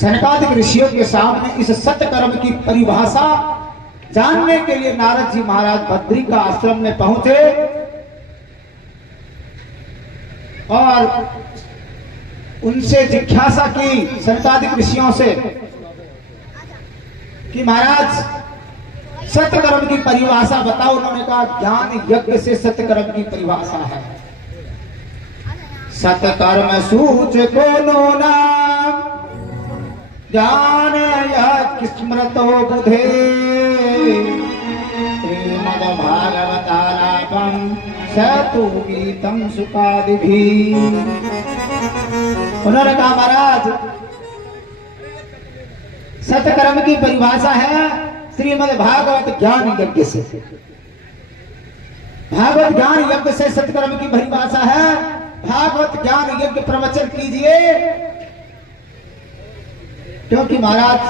सनकादिक ऋषियों के सामने इस सत्कर्म की परिभाषा जानने के लिए नारद जी महाराज बद्री का आश्रम में पहुंचे और उनसे जिज्ञासा की सनकादिक ऋषियों से कि महाराज सत्कर्म की परिभाषा बताओ। उन्होंने कहा ज्ञान यज्ञ से सत्कर्म की परिभाषा है। सत्कर्म सूच को नोना ज्ञान यज्ञ स्मृतो बुधे श्रीमद् भागवतालापम सतु गीतम सुकादिभी। उन्होंने कहा महाराज सत्कर्म की परिभाषा है श्रीमद् भागवत ज्ञान यज्ञ से। भागवत ज्ञान यज्ञ से सत्कर्म की परिभाषा है। भागवत ज्ञान यज्ञ प्रवचन कीजिए। क्योंकि महाराज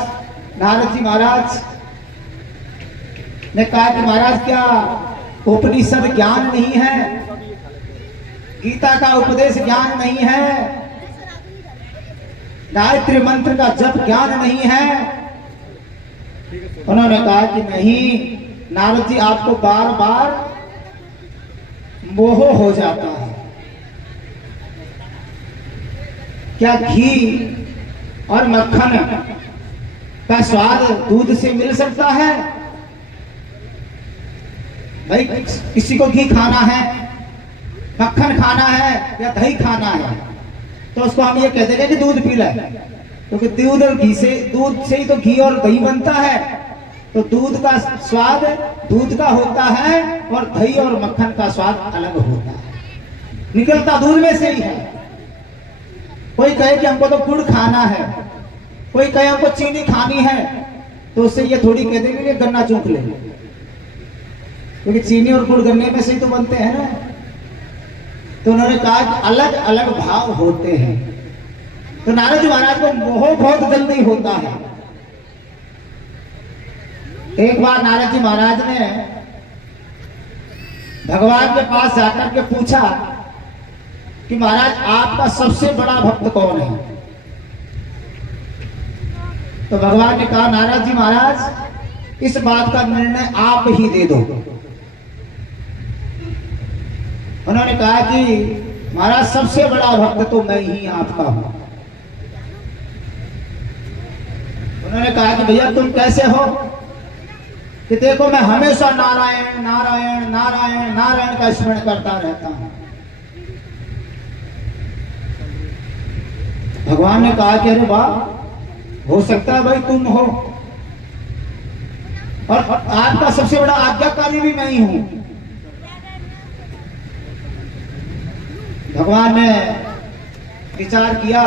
नारद जी महाराज ने कहा कि महाराज क्या उपनिषद ज्ञान नहीं है, गीता का उपदेश ज्ञान नहीं है, गायत्री मंत्र का जप ज्ञान नहीं है। उन्होंने कहा कि नहीं नारद जी, आपको बार बार मोह हो जाता है। क्या घी और मक्खन का स्वाद दूध से मिल सकता है? भाई किसी को घी खाना है, मक्खन खाना है या दही खाना है तो उसको हम ये कहते हैं कि दूध पी ले, क्योंकि दूध और घी से, दूध से ही तो घी और दही बनता है। तो दूध का स्वाद दूध का होता है और दही और मक्खन का स्वाद अलग होता है, निकलता दूध में से ही है। कोई कहे कि हमको तो गुड़ खाना है, कोई कहे हमको चीनी खानी है, तो उससे ये थोड़ी कह देंगे कि गन्ना चूक ले, क्योंकि चीनी और गुड़ गन्ने में से ही तो बनते हैं ना। तो उन्होंने कहा कि अलग अलग भाव होते हैं। तो नारद जी महाराज को मोह बहुत जल्दी होता है। एक बार नारद जी महाराज ने भगवान के पास जाकर के पूछा कि महाराज आपका सबसे बड़ा भक्त कौन है? तो भगवान ने कहा नारद जी महाराज इस बात का निर्णय आप ही दे दो। उन्होंने कहा कि महाराज सबसे बड़ा भक्त तो मैं ही आपका हूं। उन्होंने कहा कि भैया तुम कैसे हो? कि देखो मैं हमेशा नारायण नारायण नारायण नारायण का स्मरण करता रहता हूं। भगवान ने कहा कि अरे वाह, हो सकता है भाई तुम हो, और आपका सबसे बड़ा आज्ञाकारी भी मैं ही हूं। भगवान ने विचार किया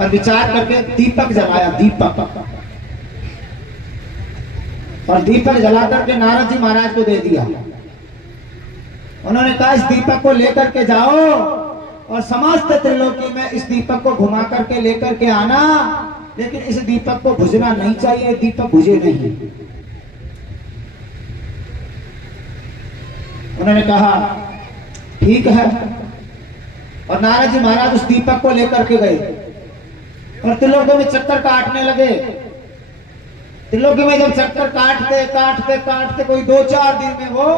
और विचार करके दीपक जलाया, दीपक, और दीपक जला करके नारद जी महाराज को दे दिया। उन्होंने कहा इस दीपक को लेकर के जाओ और समस्त त्रिलोकी में इस दीपक को घुमा करके लेकर के आना, लेकिन इस दीपक को बुझना नहीं चाहिए, दीपक बुझे नहीं। उन्होंने कहा ठीक है, और नारद जी महाराज उस दीपक को लेकर के गए और त्रिलोकी में चक्कर काटने लगे। त्रिलोकी में जब चक्कर काटते काटते काटते कोई 2-4 दिन में वो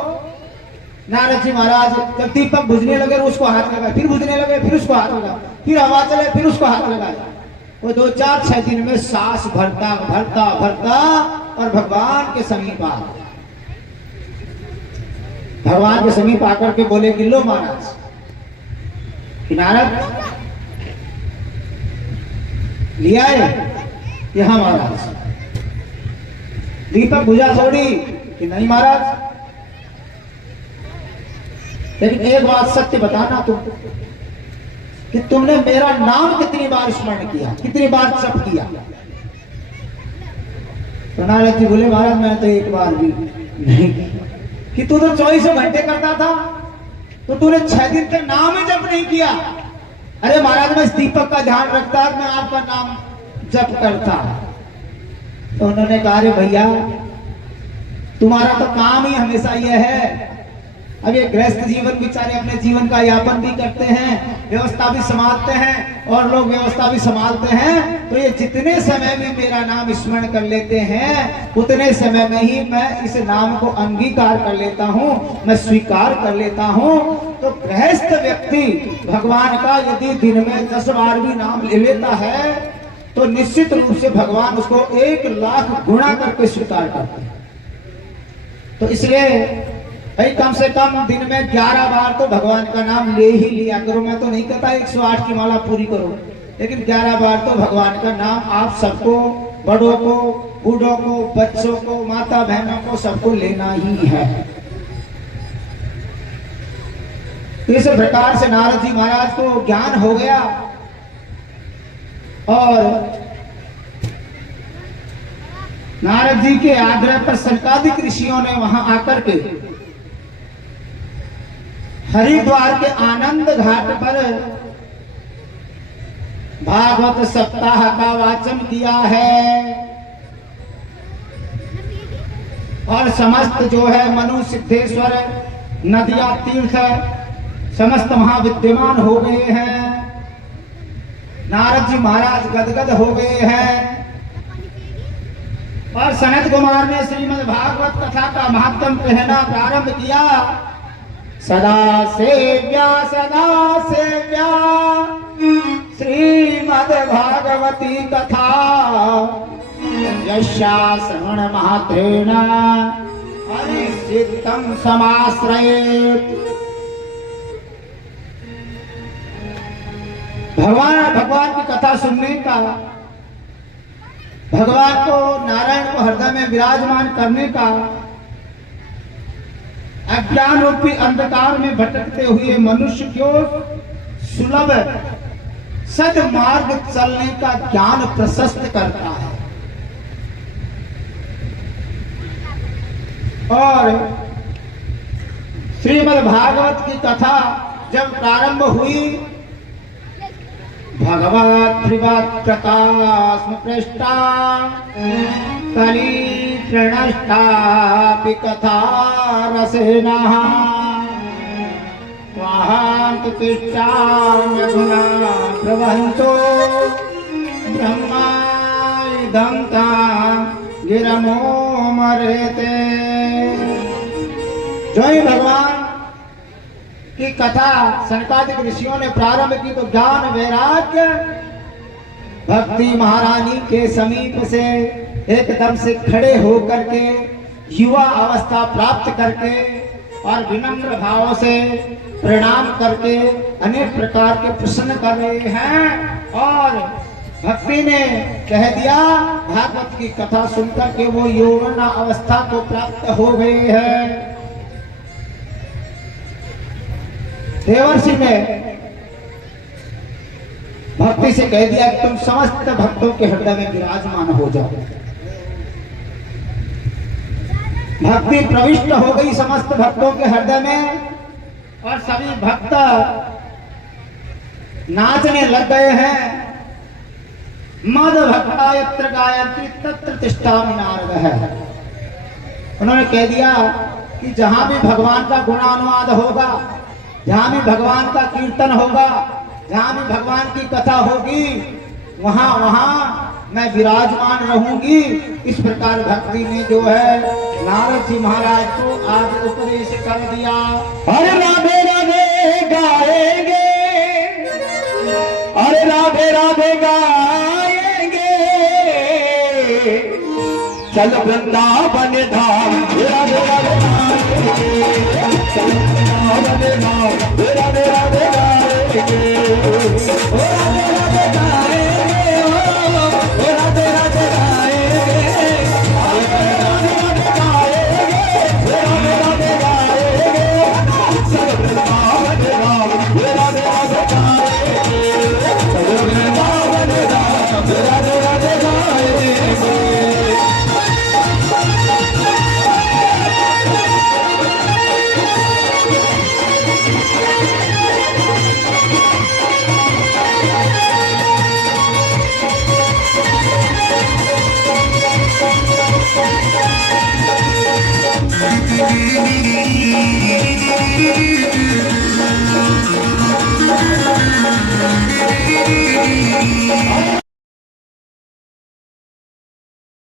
नारद जी महाराज जब दीपक बुझने लगे उसको हाथ लगाए, फिर बुझने लगे, फिर उसको हाथ लगाए, फिर हवा चले, फिर उसको हाथ लगाए। वो 2-4-6 दिन में सांस भरता भरता भरता और भगवान के समीप आ गए। भगवान के समीप आकर के बोले कि लो महाराज, कि नारद लिया है कि हाँ महाराज। दीपक बुझा थोड़ी कि नहीं महाराज, लेकिन एक बात सत्य बताना तुम, कि तुमने मेरा नाम कितनी बार स्मरण किया, कितनी बार जप किया? तो नारद जी बोले महाराज मैं तो एक बार भी नहीं। कि तू तो 24 घंटे करता था, तो तूने 6 दिन तक नाम ही जप नहीं किया। अरे महाराज मैं इस दीपक का ध्यान रखता, मैं आपका नाम जप करता। तो उन्होंने कहा अरे भैया तुम्हारा तो काम ही हमेशा यह है अब ये गृहस्थ जीवन बेचारे अपने जीवन का यापन भी करते हैं, व्यवस्था भी संभालते हैं और लोग व्यवस्था भी संभालते हैं, तो ये जितने समय में मेरा नाम स्मरण कर लेते हैं उतने समय में ही मैं इस नाम को अंगीकार कर लेता हूँ, मैं स्वीकार कर लेता हूँ। तो गृहस्थ व्यक्ति भगवान का यदि दिन में 10 बार भी नाम ले लेता है तो निश्चित रूप से भगवान उसको 1,00,000 गुणा करके स्वीकार करते हैं। तो इसलिए भाई कम से कम दिन में 11 बार तो भगवान का नाम ले ही लिया करो। मैं तो नहीं कहता 108 की माला पूरी करो, लेकिन 11 बार तो भगवान का नाम आप सबको, बड़ों को, बूढ़ों को, बच्चों को, माता बहनों को, सबको लेना ही है। इस प्रकार से नारद जी महाराज को ज्ञान हो गया और नारद जी के आग्रह पर सनकादिक ऋषियों ने वहां आकर के हरिद्वार के आनंद घाट पर भागवत सप्ताह का वाचन किया है और समस्त जो है मनु सिद्धेश्वर नदियां तीर्थ समस्त वहां विद्यमान हो गए हैं। नारद जी महाराज गदगद हो गए हैं और सनत कुमार ने श्रीमद् भागवत कथा का महात्म कहना प्रारंभ किया। सदा सेव्या श्रीमद् भागवती कथा यस्या श्रवण मात्रेण हरिसिद्धं समाश्रयेत्। भगवान की कथा सुनने का, भगवान को, नारायण को हृदय में विराजमान करने का, अज्ञान रूपी अंधकार में भटकते हुए मनुष्य को सुलभ सद्मार्ग चलने का ज्ञान प्रशस्त करता है। और श्रीमद् भागवत की कथा जब प्रारंभ हुई, भगवत त्रिवक्त्रता स्म पृष्ठा कली प्रणष्टापि कथा रसेना त्वाहं तिष्ठाम्यधुना प्रवहन्तो ब्रह्माइदं तां गिरमो मरेते। जो ही भगवान की कथा सनकादिक ऋषियों ने प्रारंभ की तो ज्ञान वैराग्य भक्ति महारानी के समीप से एकदम से खड़े होकर के युवा अवस्था प्राप्त करके और विनम्र भाव से प्रणाम करके अनेक प्रकार के प्रश्न कर रहे हैं। और भक्ति ने कह दिया, भागवत की कथा सुनकर के वो यौवन अवस्था को प्राप्त हो गए हैं। देवर्षि ने भक्ति से कह दिया कि तुम समस्त भक्तों के हृदय में विराजमान हो जाओ। भक्ति प्रविष्ट हो गई समस्त भक्तों के हृदय में और सभी भक्त नाचने लग गए हैं। मद भक्ता यत्र गायत्री तत्र तिष्ठामि नारद है। उन्होंने कह दिया कि जहां भी भगवान का गुणानुवाद होगा, जहां भी भगवान का कीर्तन होगा, जहां भी भगवान की कथा होगी, वहां वहां मैं विराजमान रहूंगी। इस प्रकार भक्ति ने जो है नारद जी महाराज को आज उपदेश कर दिया। अरे राधे राधे गाएंगे, अरे राधे राधे गाएंगे, चल वृंदावन धाम, राधे राधे चल वृंदावन धाम।